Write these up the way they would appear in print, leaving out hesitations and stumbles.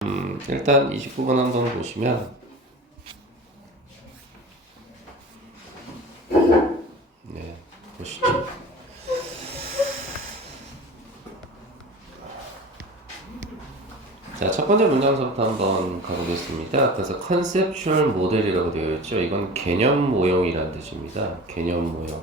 일단 29번 한번 보시면 네, 보시죠. 자, 첫 번째 문장서부터 한번 가보겠습니다. 그래서 컨셉추얼 모델이라고 되어 있죠. 이건 개념 모형이라는 뜻입니다. 개념 모형.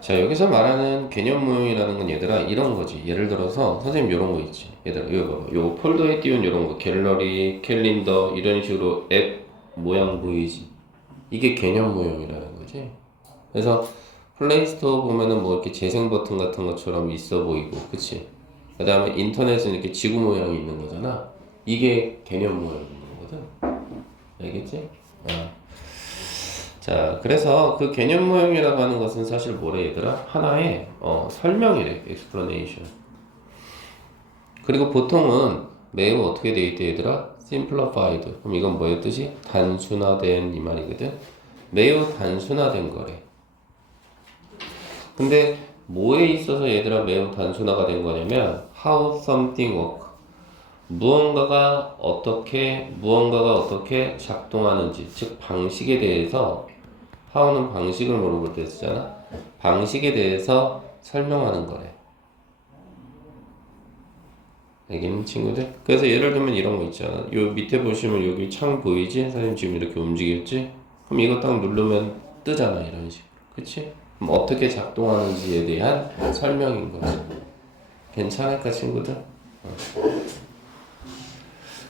자, 여기서 말하는 개념 모형이라는 건 얘들아 이런 거지. 예를 들어서 선생님 요런 거 있지. 얘들아 이거 봐봐. 요 폴더에 띄운 요런 거 갤러리, 캘린더 이런 식으로 앱 모양 보이지. 이게 개념 모형이라는 거지. 그래서 플레이스토어 보면은 뭐 이렇게 재생 버튼 같은 것처럼 있어 보이고, 그치? 그 다음에 인터넷은 이렇게 지구 모양이 있는 거잖아. 이게 개념 모양인 거거든. 알겠지? 자, 그래서 그 개념 모형이라고 하는 것은 사실 뭐래 얘들아? 하나의 설명이래. explanation. 그리고 보통은 매우 어떻게 돼 있대 얘들아? simplified. 그럼 이건 뭐의 뜻이? 단순화된 이 말이거든. 매우 단순화된 거래. 근데 뭐에 있어서 얘들아 매우 단순화가 된 거냐면 how something work. 무언가가 어떻게 작동하는지, 즉 방식에 대해서 how는 방식을 물어볼 때 쓰잖아. 방식에 대해서 설명하는 거래. 알겠니 친구들? 그래서 예를 들면 이런 거 있잖아. 요 밑에 보시면 여기 창 보이지? 선생님 지금 이렇게 움직였지? 그럼 이거 딱 누르면 뜨잖아 이런 식으로. 그치? 그럼 어떻게 작동하는지에 대한 설명인 거지. 괜찮을까 친구들?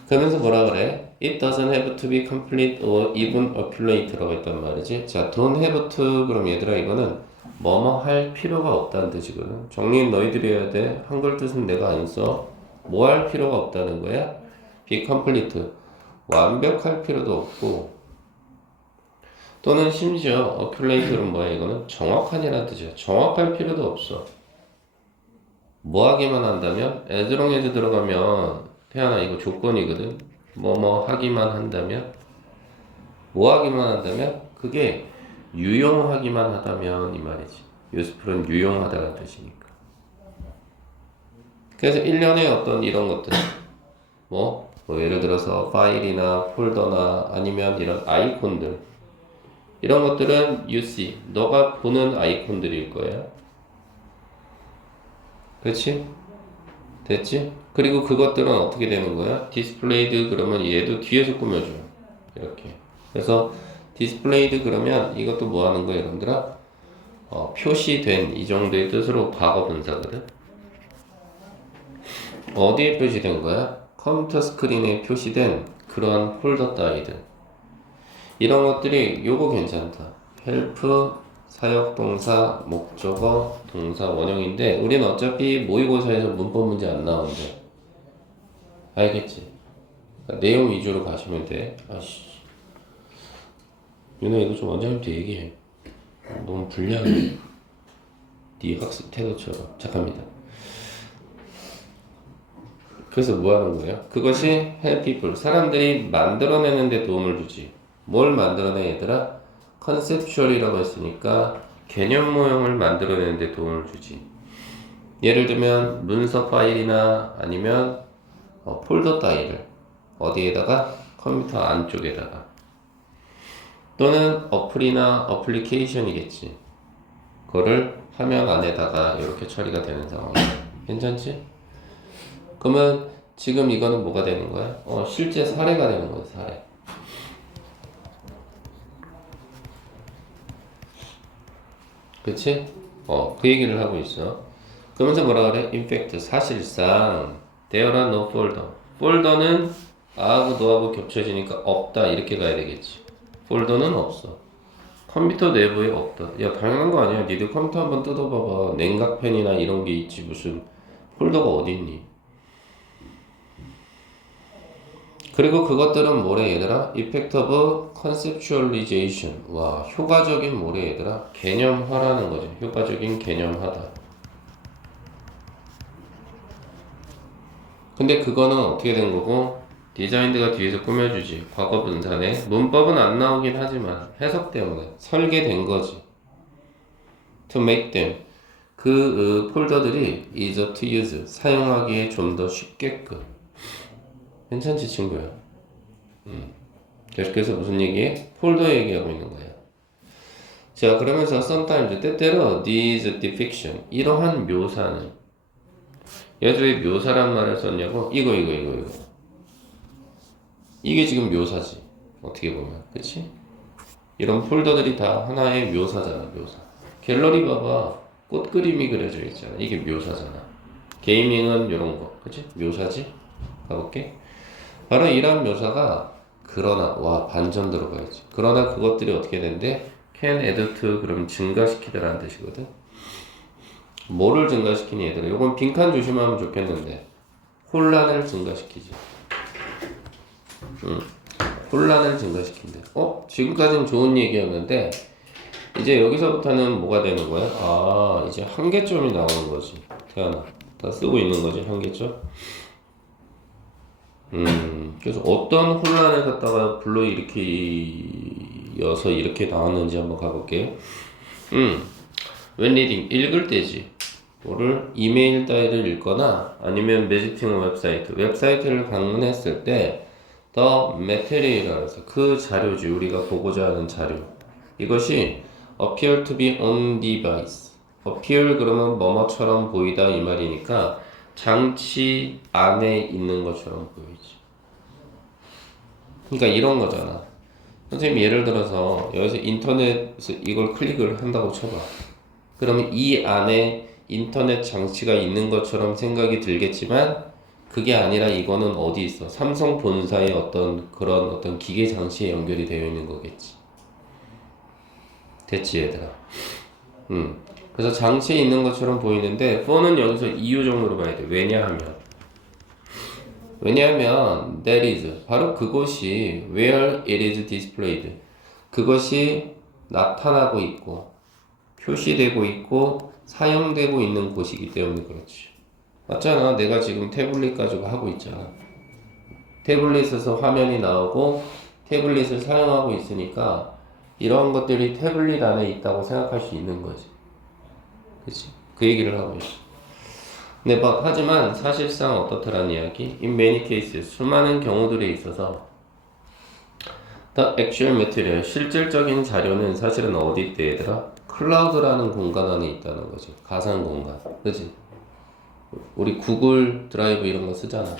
그러면서 뭐라 그래? It doesn't have to be complete or even accurate라고 했단 말이지. 자, don't have to 그럼 얘들아 이거는 뭐뭐 할 필요가 없다는 뜻이거든. 정리는 너희들이 해야 돼. 한글 뜻은 내가 안 써. 뭐 할 필요가 없다는 거야? be complete. 완벽할 필요도 없고 또는 심지어 accurate는 뭐야 이거는? 정확한이라는 뜻이야. 정확할 필요도 없어. 뭐 하기만 한다면? as long as 들어가면 태연아 이거 조건이거든. 뭐뭐 하기만 한다면? 뭐 하기만 한다면? 그게 유용하기만 하다면 이 말이지. useful은 유용하다는 뜻이니까. 그래서 1년에 어떤 이런 것들 뭐 예를 들어서 파일이나 폴더나 아니면 이런 아이콘들 이런 것들은 you see 너가 보는 아이콘들일 거야. 그렇지? 됐지? 그리고 그것들은 어떻게 되는 거야? 디스플레이드 그러면 얘도 뒤에서 꾸며줘. 이렇게. 그래서 디스플레이드 그러면 이것도 뭐 하는 거야, 여러분들아? 표시된 이 정도의 뜻으로 과거 분사거든. 어디에 표시된 거야? 컴퓨터 스크린에 표시된 그런 폴더 따위들. 이런 것들이 요거 괜찮다. 헬프, 사역동사, 목적어, 동사, 원형인데 우리는 어차피 모의고사에서 문법 문제 안 나오는데 알겠지? 그러니까 내용 위주로 가시면 돼. 아씨 윤아 이거 좀 원장님한테 얘기해. 너무 불리하네. 네 학습 태도처럼. 잠깐입니다. 그래서 뭐 하는 거예요? 그것이 help people. 사람들이 만들어내는 데 도움을 주지. 뭘 만들어내 얘들아? 컨셉추얼이라고 했으니까 개념 모형을 만들어내는 데 도움을 주지. 예를 들면 문서 파일이나 아니면 폴더 파일을 어디에다가? 컴퓨터 안쪽에다가 또는 어플이나 어플리케이션이겠지. 그거를 화면 안에다가 이렇게 처리가 되는 상황. 괜찮지? 그러면 지금 이거는 뭐가 되는 거야? 실제 사례가 되는 거야, 사례. 그치? 그 얘기를 하고 있어. 그러면서 뭐라 그래? In fact, 사실상 there are no folder. 폴더는 아하고 너하고 겹쳐지니까 없다 이렇게 가야 되겠지. 폴더는 없어. 컴퓨터 내부에 없다. 야 당연한 거 아니야. 니들 컴퓨터 한번 뜯어봐봐. 냉각펜이나 이런 게 있지 무슨 폴더가 어디 있니? 그리고 그것들은 뭐래 얘들아? Effect of Conceptualization. 와 효과적인 뭐래 얘들아? 개념화라는 거지. 효과적인 개념화다. 근데 그거는 어떻게 된 거고? 디자인드가 뒤에서 꾸며주지. 과거 분사네. 문법은 안 나오긴 하지만 해석 때문에 설계된 거지. To make them. 그 폴더들이 easier to use 사용하기에 좀 더 쉽게끔. 괜찮지 친구야? 계속해서 무슨 얘기해? 폴더 얘기하고 있는 거야. 자, 그러면서 sometimes 때때로 these depiction 이러한 묘사는 얘들 왜 묘사란 말을 썼냐고? 이거 이게 지금 묘사지 어떻게 보면 그치? 이런 폴더들이 다 하나의 묘사잖아. 묘사. 갤러리 봐봐 꽃 그림이 그려져 있잖아. 이게 묘사잖아. 게이밍은 이런 거 그치? 묘사지? 가볼게. 바로 이런 묘사가 그러나 와 반전 들어가야지. 그러나 그것들이 어떻게 된대? can add to 그럼 증가시키다라는 뜻이거든. 뭐를 증가시키니 얘들아? 요건 빈칸 조심하면 좋겠는데 혼란을 증가시키지. 혼란을 증가시킨대. 지금까지는 좋은 얘기였는데 이제 여기서부터는 뭐가 되는 거야? 아 이제 한계점이 나오는 거지. 태연아 다 쓰고 있는 거지 한계점. 그래서 어떤 혼란을 갖다가 불러일으켜서 이렇게 나왔는지 한번 가볼게요. when reading 읽을 때지. 뭐를 이메일 따위를 읽거나 아니면 매지팅 웹사이트를 방문했을 때 the material이라고 해서 그 자료지. 우리가 보고자 하는 자료. 이것이 appear to be on device. appear 그러면 뭐뭐처럼 보이다 이 말이니까 장치 안에 있는 것처럼 보이지. 그러니까 이런 거잖아. 선생님 예를 들어서 여기서 인터넷에서 이걸 클릭을 한다고 쳐봐. 그러면 이 안에 인터넷 장치가 있는 것처럼 생각이 들겠지만 그게 아니라 이거는 어디 있어? 삼성 본사의 그런 어떤 기계 장치에 연결이 되어 있는 거겠지. 됐지 얘들아. 그래서 장치에 있는 것처럼 보이는데 for는 여기서 이유정으로 봐야 돼. 왜냐하면 that is 바로 그것이 where it is displayed 그것이 나타나고 있고 표시되고 있고 사용되고 있는 곳이기 때문에 그렇지. 맞잖아. 내가 지금 태블릿 가지고 하고 있잖아. 태블릿에서 화면이 나오고 태블릿을 사용하고 있으니까 이런 것들이 태블릿 안에 있다고 생각할 수 있는 거지. 그치? 그 얘기를 하고 있어. 네, 하지만 사실상 어떻더란 이야기? In many cases, 수많은 경우들에 있어서 The actual material, 실질적인 자료는 사실은 어디 있대 얘들아? 클라우드라는 공간 안에 있다는 거지. 가상 공간. 그치? 우리 구글 드라이브 이런 거 쓰잖아.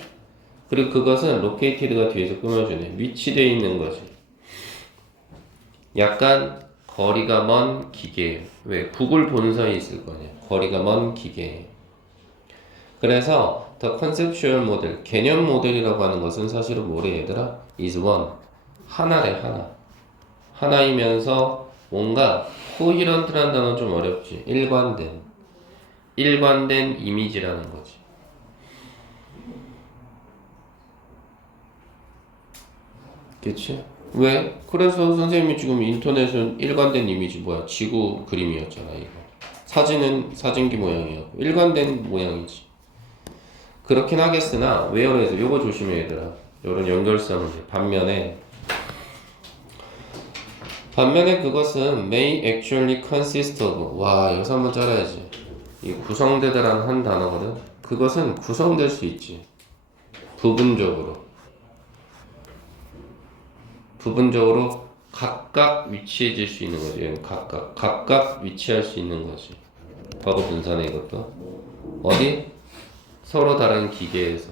그리고 그것은 located가 뒤에서 꾸며주네. 위치되어 있는 거지. 약간 거리가 먼 기계. 왜? 구글 본사에 있을 거냐. 거리가 먼 기계. 그래서 the conceptual model, 개념 모델이라고 하는 것은 사실은 뭐래 얘들아? is one. 하나래 하나. 하나이면서 뭔가 coherent라는 단어는 좀 어렵지. 일관된 이미지라는 거지. 그치? 왜? 그래서 선생님이 지금 인터넷은 일관된 이미지 뭐야? 지구 그림이었잖아 이거. 사진은 사진기 모양이었고 일관된 모양이지. 그렇긴 하겠으나 where에서 요거 조심해 얘들아. 요런 연결성을 반면에 그것은 may actually consist of 와 여기서 한번 잘라야지. 이 구성되다라는 한 단어거든. 그것은 구성될 수 있지. 부분적으로 각각 위치해질 수 있는 거지. 각각 위치할 수 있는 거지. 과거 분사네 이것도. 어디? 서로 다른 기계에서.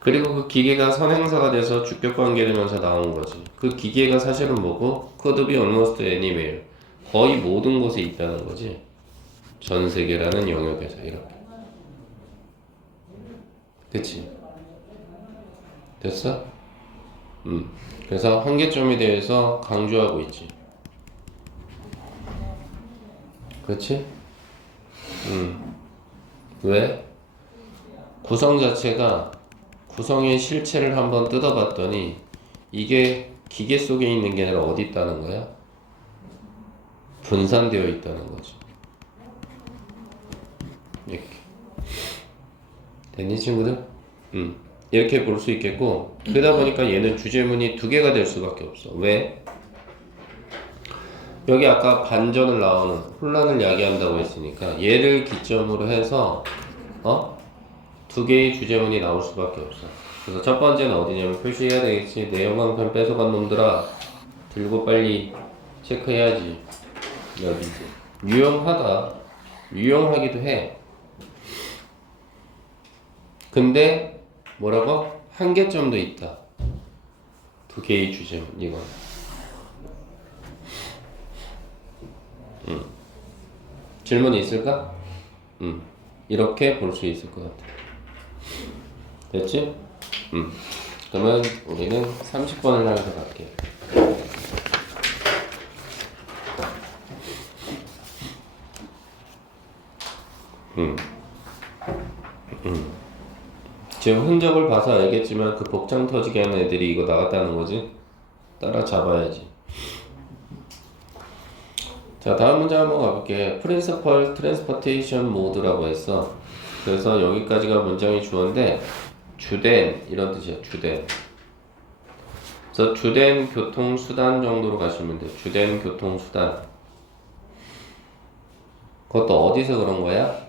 그리고 그 기계가 선행사가 돼서 주격 관계되면서 나온 거지. 그 기계가 사실은 뭐고? Could be almost anywhere. 거의 모든 곳에 있다는 거지. 전 세계라는 영역에서 이렇게. 그치? 됐어? 그래서 한계점에 대해서 강조하고 있지. 그렇지? 왜? 구성 자체가 구성의 실체를 한번 뜯어봤더니 이게 기계 속에 있는 게 아니라 어디 있다는 거야? 분산되어 있다는 거지. 이렇게. 됐니 친구들? 이렇게 볼 수 있겠고 그러다 보니까 얘는 주제문이 두 개가 될 수밖에 없어. 왜? 여기 아까 반전을 나오는 혼란을 야기한다고 했으니까 얘를 기점으로 해서 두 개의 주제문이 나올 수밖에 없어. 그래서 첫 번째는 어디냐면 표시해야 되겠지. 내용강편 뺏어간 놈들아 들고 빨리 체크해야지. 여기지. 유용하다. 유용하기도 해. 근데 뭐라고? 한계점도 있다. 두 개의 주제문 이건. 질문이 있을까? 이렇게 볼 수 있을 것 같아. 됐지? 그러면 우리는 30번을 향해서 갈게요. 지금 흔적을 봐서 알겠지만 그 복장 터지게 하는 애들이 이거 나갔다는 거지? 따라잡아야지. 자, 다음 문제 한번 가볼게. Principal Transportation Mode라고 했어. 그래서 여기까지가 문장이 주어인데 주된 이런 뜻이야. 주된. 그래서 주된 교통수단 정도로 가시면 돼요. 주된 교통수단. 그것도 어디서 그런 거야?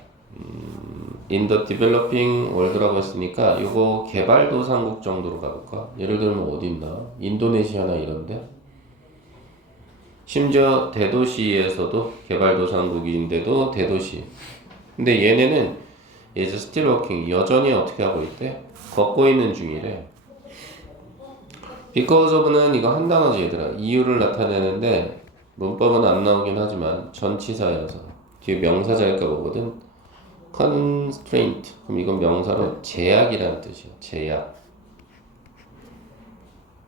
In the developing world라고 했으니까 이거 개발도상국 정도로 가볼까? 예를 들면 어디 있나? 인도네시아나 이런데? 심지어 대도시에서도 개발도상국인데도 대도시. 근데 얘네는 is still working. 여전히 어떻게 하고 있대? 걷고 있는 중이래. because of는 이거 한 단어지 얘들아. 이유를 나타내는데 문법은 안 나오긴 하지만 전치사여서 뒤에 명사자일까 보거든. constraint. 그럼 이건 명사로 제약이라는 뜻이야. 제약.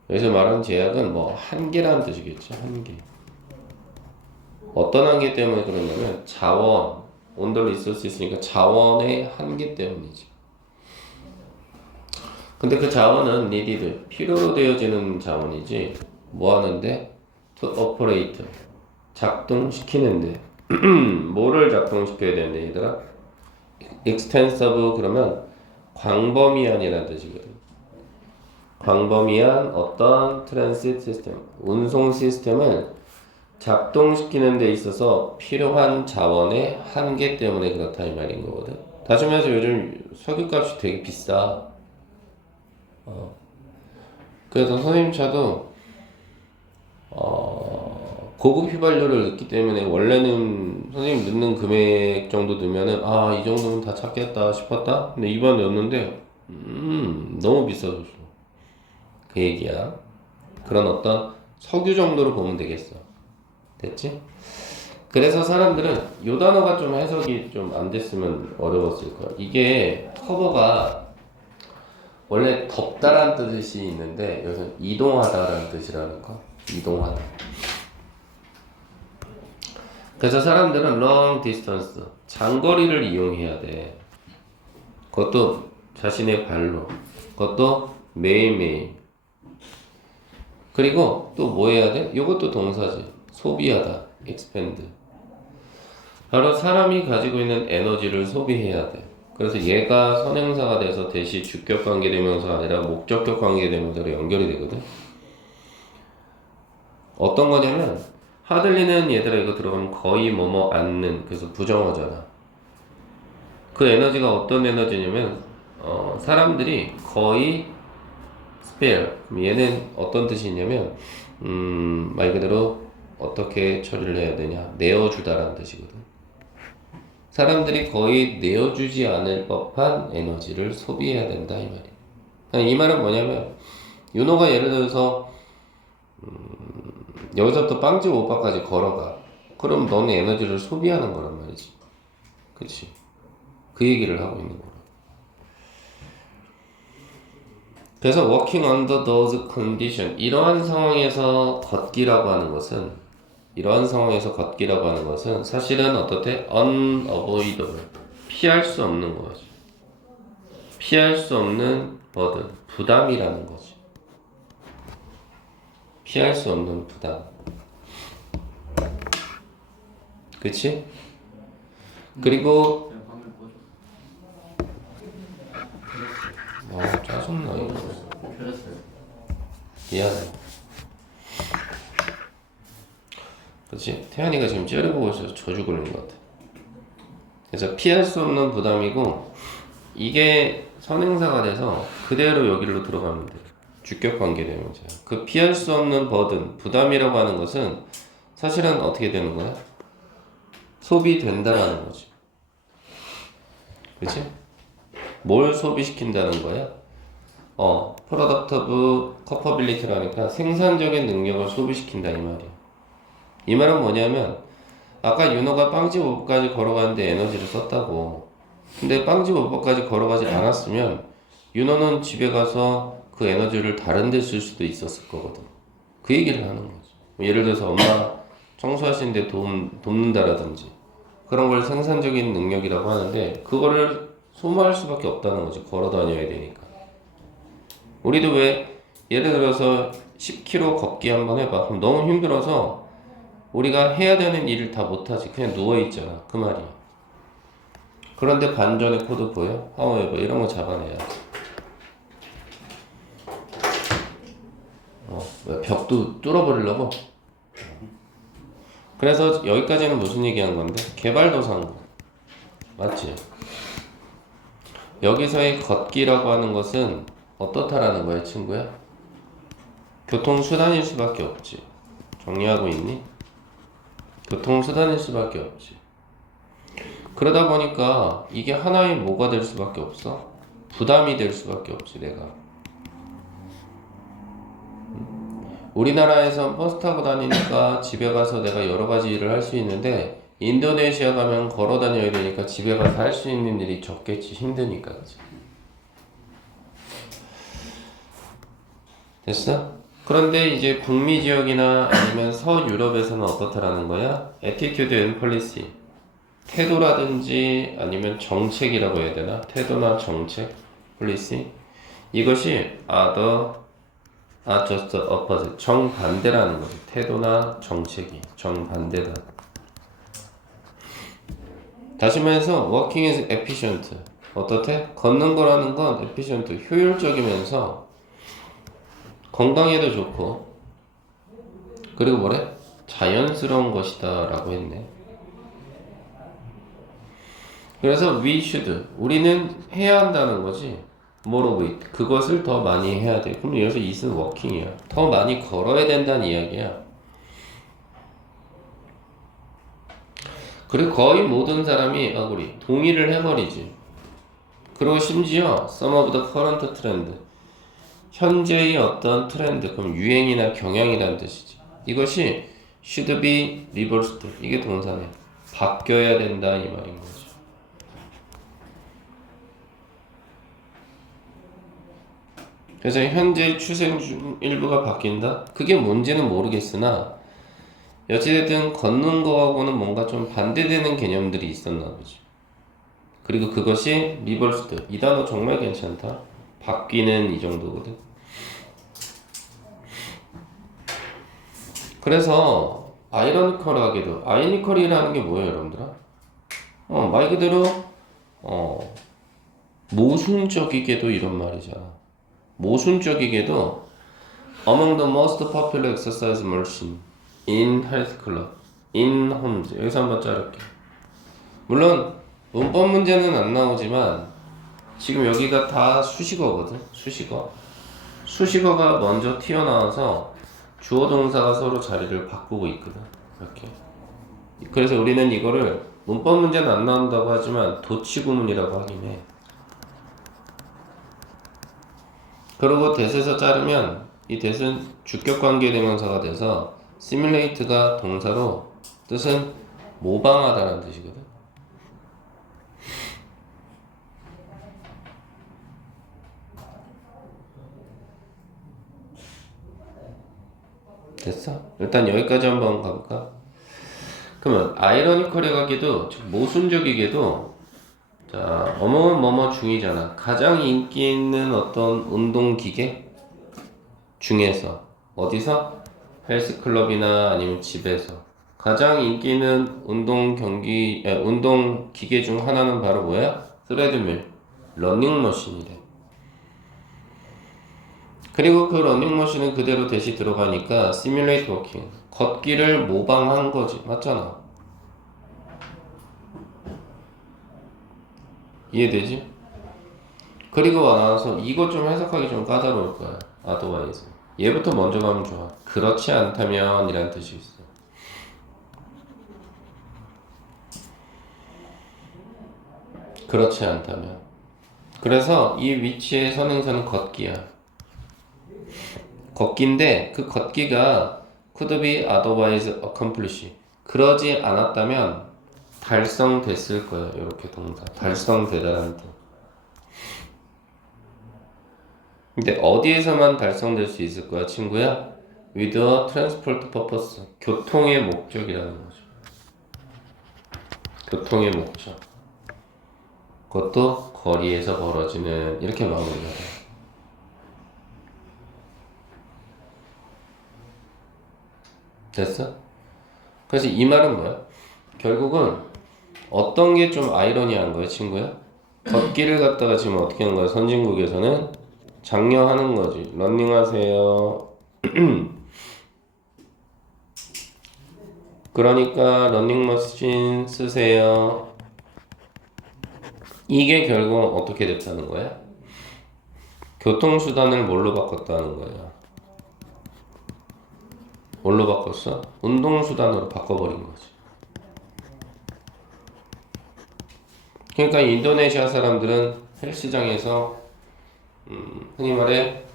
여기서 말하는 제약은 뭐 한계라는 뜻이겠죠. 한계. 어떤 한계 때문에 그러냐면 자원, 온도를 있을 수 있으니까 자원의 한계 때문이지. 근데 그 자원은 needed, 필요로 되어지는 자원이지 뭐 하는데? to operate, 작동시키는데 뭐를 작동시켜야 되는데 얘들아? extensive 그러면 광범위한이라는 뜻이거든. 광범위한 어떤 트랜시트 시스템, 운송 시스템을 작동시키는 데 있어서 필요한 자원의 한계 때문에 그렇다 이 말인 거거든. 다시 말해서 요즘 석유값이 되게 비싸. 그래서 선생님 차도 고급 휘발유를 넣기 때문에 원래는 선생님 넣는 금액 정도 넣으면은 이 정도면 다 찾겠다 싶었다. 근데 이번에 넣었는데 너무 비싸졌어. 그 얘기야. 그런 어떤 석유 정도로 보면 되겠어. 됐지? 그래서 사람들은 요 단어가 좀 해석이 좀 안 됐으면 어려웠을 거야. 이게 커버가 원래 덥다라는 뜻이 있는데 여기서 이동하다라는 뜻이라는 거. 이동하다. 그래서 사람들은 long distance, 장거리를 이용해야 돼. 그것도 자신의 발로. 그것도 매일매일. 그리고 또 뭐 해야 돼? 이것도 동사지. 소비하다. expand. 바로 사람이 가지고 있는 에너지를 소비해야 돼. 그래서 얘가 선행사가 돼서 대시 주격 관계대명사가 아니라 목적격 관계대명사로 연결이 되거든. 어떤 거냐면 하들리는 얘들아 이거 들어가면 거의 뭐뭐 않는, 그래서 부정어잖아. 그 에너지가 어떤 에너지냐면 사람들이 거의 spare. 그럼 얘는 어떤 뜻이 있냐면 말 그대로 어떻게 처리를 해야 되냐, 내어주다라는 뜻이거든. 사람들이 거의 내어주지 않을 법한 에너지를 소비해야 된다 이 말이야. 이 말은 뭐냐면 윤호가 예를 들어서 여기서부터 빵집 오빠까지 걸어가. 그럼 너는 에너지를 소비하는 거란 말이지. 그치? 그 얘기를 하고 있는 거야. 그래서 working under those conditions, 이러한 상황에서 걷기라고 하는 것은 사실은 어떻대? unavoidable, 피할 수 없는 거지. 피할 수 없는 burden, 부담이라는 거지. 피할 수 없는 부담. 그치? 그리고 짜증나 이거. 미안해. 그렇지? 태연이가 지금 째려보고 있어서 저주 걸린 것 같아. 그래서 피할 수 없는 부담이고 이게 선행사가 돼서 그대로 여기로 들어가면 돼. 주격 관계대명사. 그 피할 수 없는 버든, 부담이라고 하는 것은 사실은 어떻게 되는 거야? 소비된다라는 거지. 그렇지? 뭘 소비시킨다는 거야? productive capability라니까 생산적인 능력을 소비시킨다 이 말이야. 이 말은 뭐냐면 아까 윤호가 빵집 오버까지 걸어가는데 에너지를 썼다고. 근데 빵집 오버까지 걸어가지 않았으면 윤호는 집에 가서 그 에너지를 다른 데 쓸 수도 있었을 거거든. 그 얘기를 하는 거지. 예를 들어서 엄마 청소하시는데 돕는다라든지 그런 걸 생산적인 능력이라고 하는데 그거를 소모할 수밖에 없다는 거지. 걸어 다녀야 되니까. 우리도 왜 예를 들어서 10km 걷기 한번 해봐. 그럼 너무 힘들어서 우리가 해야 되는 일을 다 못하지. 그냥 누워있잖아. 그 말이야. 그런데 반전의 코드 보여? however 이런 거 잡아내야 왜 벽도 뚫어버리려고? 그래서 여기까지는 무슨 얘기한 건데? 개발도상국 맞지? 여기서의 걷기라고 하는 것은 어떻다라는 거야 친구야? 교통수단일 수밖에 없지. 정리하고 있니? 교통수단일 수밖에 없지. 그러다 보니까 이게 하나의 뭐가 될 수밖에 없어? 부담이 될 수밖에 없지 내가. 우리나라에서 버스 타고 다니니까 집에 가서 내가 여러 가지 일을 할 수 있는데 인도네시아 가면 걸어 다녀야 되니까 집에 가서 할 수 있는 일이 적겠지. 힘드니까. 그치? 됐어? 그런데 이제 북미 지역이나 아니면 서유럽에서는 어떻다라는 거야? attitude and policy. 태도라든지 아니면 정책이라고 해야 되나? 태도나 정책, policy. 이것이 just the opposite. 정반대라는 거지. 태도나 정책이 정반대다. 다시 말해서 walking is efficient. 어떻대? 걷는 거라는 건 efficient, 효율적이면서 건강에도 좋고 그리고 뭐래? 자연스러운 것이다 라고 했네. 그래서 we should, 우리는 해야 한다는 거지. more of it, 그것을 더 많이 해야 돼. 그럼 여기서 it은 walking이야. 더 많이 걸어야 된다는 이야기야. 그리고 거의 모든 사람이 우리 동의를 해버리지. 그리고 심지어 some of the current trend, 현재의 어떤 트렌드, 그럼 유행이나 경향이라는 뜻이지. 이것이 should be reversed, 이게 동사네. 바뀌어야 된다 이 말인 거죠. 그래서 현재 추세 중 일부가 바뀐다? 그게 뭔지는 모르겠으나 어찌됐든 걷는 거하고는 뭔가 좀 반대되는 개념들이 있었나 보지. 그리고 그것이 리버스드, 이 단어 정말 괜찮다. 바뀌는 이 정도거든. 그래서 아이러니컬하게도, 아이러니컬이라는 게 뭐예요 여러분들아? 말 그대로 모순적이게도 이런 말이잖아. 모순적이게도 among the most popular exercise machine in health club, in homes. 여기서 한번 자를게. 물론 문법 문제는 안 나오지만 지금 여기가 다 수식어거든. 수식어가 먼저 튀어나와서 주어 동사가 서로 자리를 바꾸고 있거든. 이렇게. 그래서 우리는 이거를 문법 문제는 안 나온다고 하지만 도치구문이라고 하긴 해. 그리고 that에서 자르면 이 that은 주격관계대명사가 돼서 simulate가 동사로 뜻은 모방하다라는 뜻이거든. 됐어? 일단 여기까지 한번 가볼까? 그러면 아이러니컬에 가기도 즉 모순적이게도 자 어머은 뭐뭐 중이잖아. 가장 인기 있는 어떤 운동기계 중에서 어디서? 헬스클럽이나 아니면 집에서 가장 인기 있는 운동 기계 중 하나는 바로 뭐야? 트레드밀, 러닝머신이래. 그리고 그 러닝머신은 그대로 대시 들어가니까 simulate walking, 걷기를 모방한 거지. 맞잖아. 이해되지? 그리고 나서 이것 좀 해석하기 좀 까다로울 거야. otherwise. 얘부터 먼저 가면 좋아. 그렇지 않다면 이란 뜻이 있어. 그렇지 않다면. 그래서 이 위치의 선행사는 걷기야. 걷기인데 그 걷기가 could be otherwise accomplished. 그러지 않았다면 달성됐을 거야. 이렇게 동사. 달성되다라는 뜻. 근데 어디에서만 달성될 수 있을 거야, 친구야? With a transport purpose. 교통의 목적이라는 거죠. 교통의 목적. 그것도 거리에서 벌어지는 이렇게 마무리가 돼. 됐어? 그래서 이 말은 뭐야? 결국은 어떤 게 좀 아이러니한 거야, 친구야? 걷기를 갖다가 지금 어떻게 한 거야? 선진국에서는 장려하는 거지. 러닝하세요. 그러니까 러닝머신 쓰세요. 이게 결국 어떻게 됐다는 거야? 교통수단을 뭘로 바꿨다는 거야? 뭘로 바꿨어? 운동수단으로 바꿔버린 거지. 그러니까 인도네시아 사람들은 헬스장에서 흔히 말해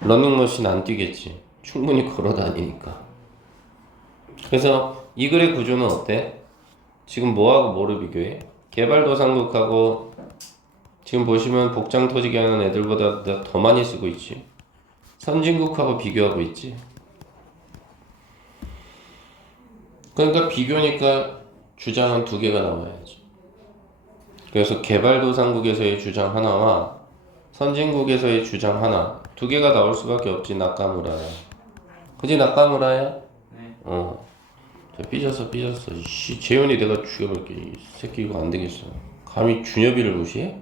러닝머신 안 뛰겠지. 충분히 걸어 다니니까. 그래서 이 글의 구조는 어때? 지금 뭐하고 뭐를 비교해? 개발도상국하고 지금 보시면 복장 터지게 하는 애들보다 더 많이 쓰고 있지. 선진국하고 비교하고 있지. 그러니까 비교니까 주장은 두 개가 나와야지. 그래서 개발도상국에서의 주장 하나와 선진국에서의 주장 하나, 두 개가 나올 수밖에 없지. 나카무라야. 그지 나카무라야? 네. 삐졌어. 씨, 재현이 내가 죽여볼게. 이 새끼 이거 안 되겠어. 감히 준엽이를 무시해?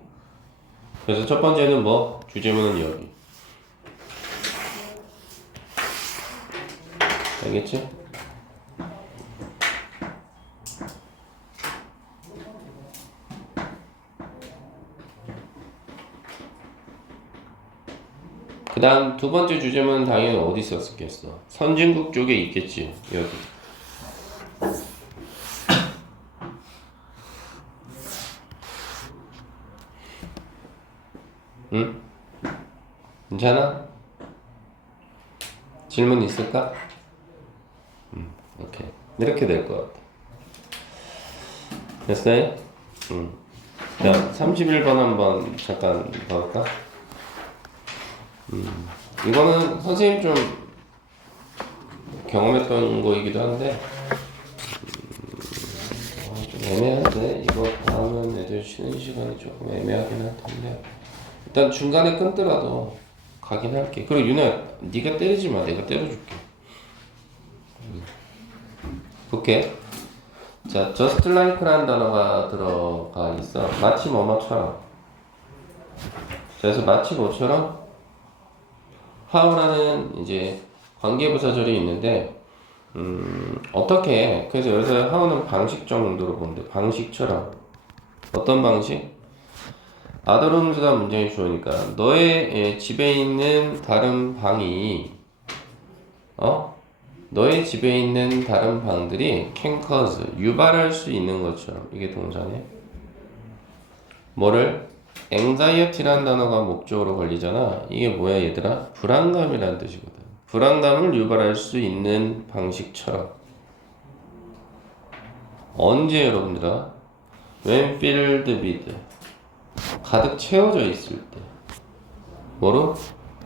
그래서 첫 번째는 뭐? 주제문은 여기. 알겠지? 그 다음 두 번째 주제문은 당연히 어디 썼겠어? 선진국 쪽에 있겠지. 여기. 응? 괜찮아? 질문 있을까? 오케이. 이렇게 될 것 같아. 됐어요? 자, 31번 한번 잠깐 봐볼까? 이거는 선생님 좀 경험했던 거이기도 한데 좀 애매한데 이거 다음은 애들 쉬는 시간이 조금 애매하긴 할 텐데 일단 중간에 끊더라도 가긴 할게. 그리고 윤아 네가 때리지 마. 내가 때려줄게. 오케이. 자, just like라는 단어가 들어가 있어. 마치 뭐뭐처럼. 그래서 마치 뭐처럼 how라는 이제 관계부사절이 있는데 어떻게 그래서 여기서 how는 방식 정도로 보는데 방식처럼 어떤 방식? 아더룸즈가 문장이 주어니까 너의 집에 있는 다른 방이 너의 집에 있는 다른 방들이 can cause 유발할 수 있는 것처럼 이게 동사네. 뭐를? anxiety라는 단어가 목적으로 걸리잖아. 이게 뭐야 얘들아? 불안감이라는 뜻이거든. 불안감을 유발할 수 있는 방식처럼. 언제 여러분들아? when filled with 가득 채워져 있을 때. 뭐로?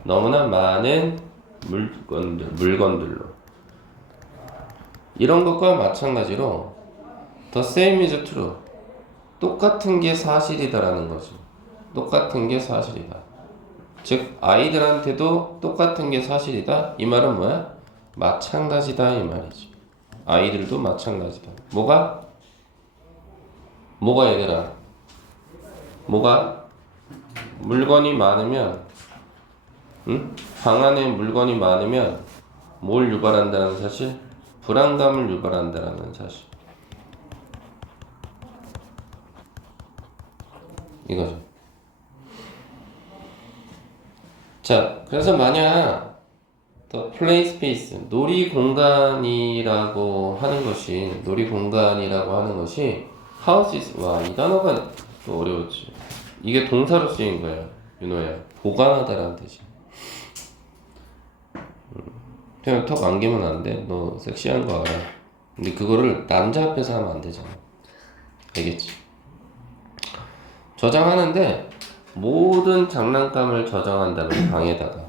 너무나 많은 물건들로. 이런 것과 마찬가지로 the same is true. 똑같은 게 사실이다라는 거지. 똑같은 게 사실이다. 즉 아이들한테도 똑같은 게 사실이다. 이 말은 뭐야? 마찬가지다 이 말이지. 아이들도 마찬가지다. 뭐가 얘들아? 뭐가? 물건이 많으면, 방 안에 물건이 많으면 뭘 유발한다는 사실? 불안감을 유발한다는 사실. 이거죠. 자, 그래서 만약 더 플레이 스페이스, 놀이 공간이라고 하는 것이 하우스 is, 와, 이 단어가 또 어려웠지. 이게 동사로 쓰인 거야, 윤호야. 보관하다라는 뜻이. 그냥 턱 안기면 안 돼. 너 섹시한 거 알아. 근데 그거를 남자 앞에서 하면 안 되잖아. 알겠지? 저장하는데 모든 장난감을 저장한다는 방에다가.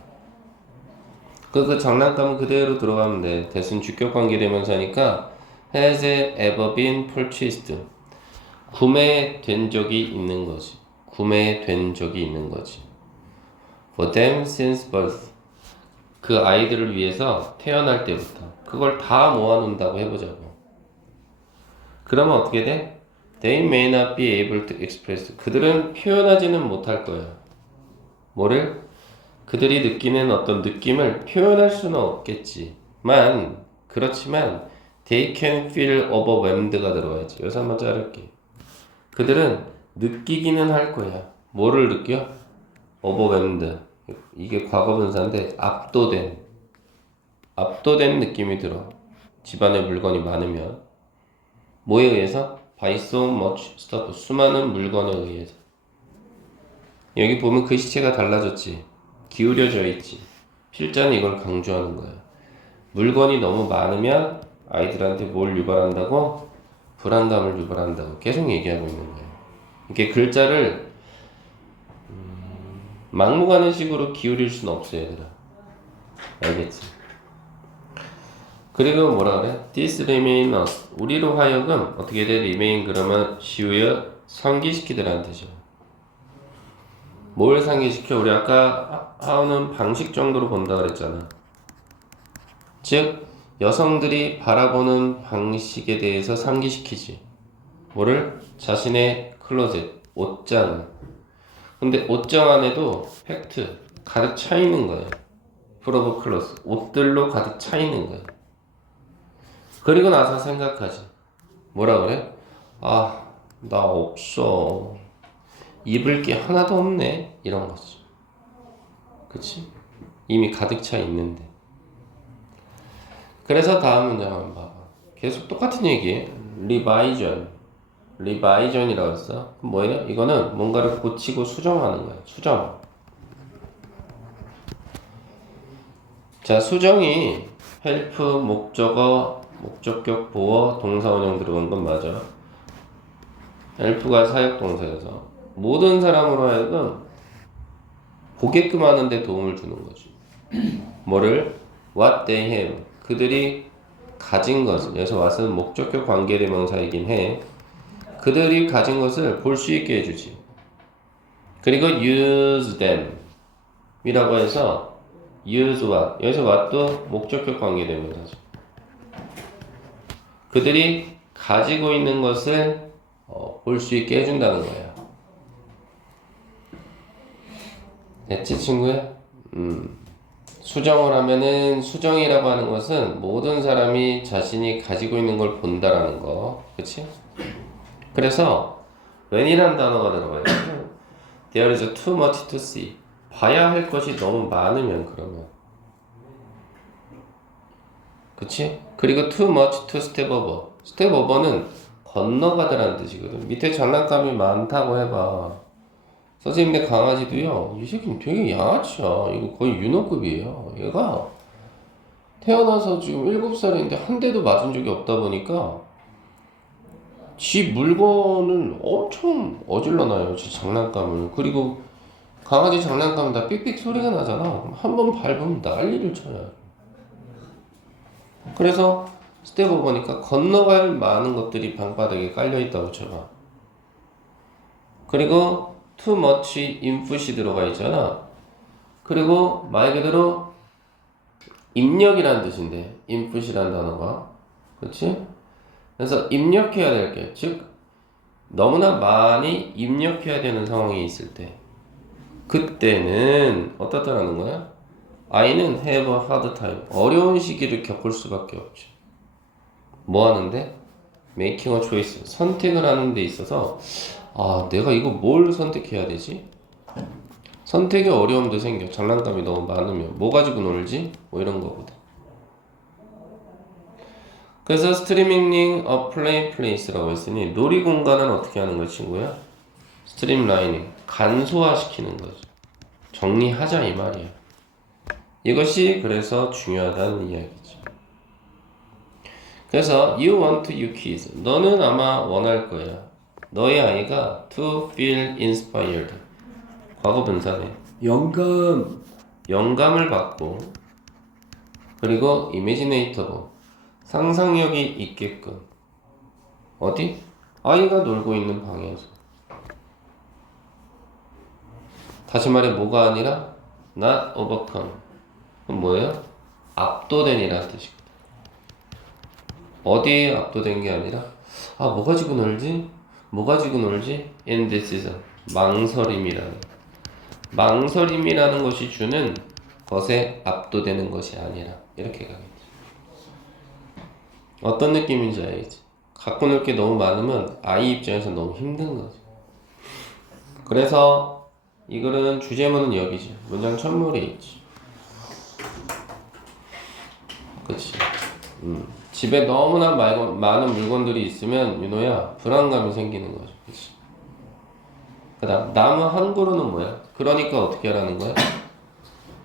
그 장난감은 그대로 들어가면 돼. 대신 주격 관계 대명사니까 has ever been purchased. 구매된 적이 있는 거지. For them since birth. 그 아이들을 위해서 태어날 때부터. 그걸 다 모아놓는다고 해보자고. 그러면 어떻게 돼? They may not be able to express. 그들은 표현하지는 못할 거야. 뭐를? 그들이 느끼는 어떤 느낌을 표현할 수는 없겠지만, 그렇지만 they can feel overwhelmed가 들어가야지. 여기서 한번 자를게. 그들은 느끼기는 할 거야. 뭐를 느껴? overwhelmed. 이게 과거분사인데 압도된 느낌이 들어. 집안에 물건이 많으면. 뭐에 의해서? By so much stuff. 수많은 물건에 의해서. 여기 보면 글씨체가 달라졌지. 기울여져 있지. 필자는 이걸 강조하는 거야. 물건이 너무 많으면 아이들한테 뭘 유발한다고? 불안감을 유발한다고 계속 얘기하고 있는 거야. 이렇게 글자를 막무가내 식으로 기울일 수는 없어, 얘들아. 알겠지? 그리고 뭐라 그래? This remain us. 우리로 하여금 어떻게 돼? remain 그러면 시우여 상기시키더라는 뜻이야. 뭘 상기시켜? 우리 아까 하는 방식 정도로 본다 그랬잖아. 즉 여성들이 바라보는 방식에 대해서 상기시키지. 뭐를? 자신의 클로젯, 옷장을. 근데 옷장 안에도 팩트 가득 차 있는 거예요. full of clothes. 옷들로 가득 차 있는 거예요. 그리고 나서 생각하지. 뭐라 그래? 아, 나 없어. 입을 게 하나도 없네. 이런 거지. 그치? 이미 가득 차 있는데. 그래서 다음 문장 한번 봐봐. 계속 똑같은 얘기해. 리바이전이라고 했어. 뭐예요? 이거는 뭔가를 고치고 수정하는 거야. 수정. 자, 수정이 help, 목적어, 목적격, 보어, 동사원형 들어간 건 맞아. help가 사역동사여서 모든 사람으로 하여금 보게끔 하는 데 도움을 주는 거지. 뭐를? What they have. 그들이 가진 것을. 여기서 what은 목적격 관계대명사이긴 해. 그들이 가진 것을 볼 수 있게 해주지. 그리고 use them 이라고 해서 use what. 여기서 what도 목적격 관계대명사죠. 그들이 가지고 있는 것을 볼 수 있게 해준다는 거예요. 됐지, 친구야? 수정을 하면은, 수정이라고 하는 것은 모든 사람이 자신이 가지고 있는 걸 본다라는 거. 그치? 그래서 when이라는 단어가 들어가요. There is too much to see. 봐야 할 것이 너무 많으면 그러면. 그치? 그리고 too much to step over. step over는 건너가다라는 뜻이거든. 밑에 장난감이 많다고 해봐. 선생님네 강아지도요. 이 새끼는 되게 양아치야. 이거 거의 윤호급이에요. 얘가 태어나서 지금 7살인데 한 대도 맞은 적이 없다 보니까 지 물건을 엄청 어질러놔요. 지 장난감을. 그리고 강아지 장난감은 다 삑삑 소리가 나잖아. 한 번 밟으면 난리를 쳐요. 그래서 스텝 보니까 건너갈 많은 것들이 방바닥에 깔려있다고 쳐봐. 그리고 too much input이 들어가 있잖아. 그리고 말 그대로 입력이라는 뜻인데 input이라는 단어가. 그렇지? 그래서 입력해야 될 게, 즉 너무나 많이 입력해야 되는 상황이 있을 때 그때는 어떻다라는 거야? I는 have a hard time. 어려운 시기를 겪을 수밖에 없죠. 뭐 하는데? making a choice. 선택을 하는 데 있어서 내가 이거 뭘 선택해야 되지? 선택에 어려움도 생겨. 장난감이 너무 많으면 뭐 가지고 놀지? 뭐 이런 거거든. 그래서 스트리밍 a play place라고 했으니 놀이 공간은 어떻게 하는 거야, 친구야? 스트림라이닝, 간소화시키는 거죠. 정리하자 이 말이야. 이것이 그래서 중요하다는 이야기죠. 그래서 you want your kids. 너는 아마 원할 거야. 너의 아이가 to feel inspired. 과거 분사네. 영감을 받고 그리고 imaginatable. 상상력이 있게끔. 어디? 아이가 놀고 있는 방에서. 다시 말해 뭐가 아니라 not overcome. 그럼 뭐예요? 압도된이라는 뜻이거든. 어디에 압도된 게 아니라 뭐 가지고 놀지? 뭐 가지고 놀지? indecision. 망설임이라는 것이 주는 것에 압도되는 것이 아니라 이렇게 가겠지. 어떤 느낌인지 알겠지? 갖고 놀 게 너무 많으면 아이 입장에서 너무 힘든 거지. 그래서 이거는 주제문은 여기지. 문장 첫물에 있지. 그치. 집에 너무나 많은 물건들이 있으면 윤호야 불안감이 생기는 거죠. 그치. 그 다음 나무 한 그루는 뭐야? 그러니까 어떻게 하라는 거야?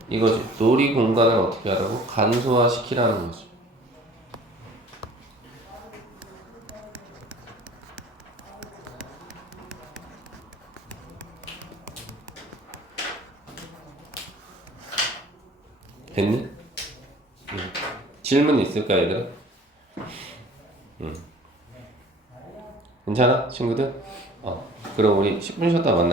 이거지. 놀이 공간을 어떻게 하라고? 간소화시키라는 거지. 됐니? 질문 있을까 얘들아? 괜찮아 친구들? 그럼 우리 10분 쉬었다 만나.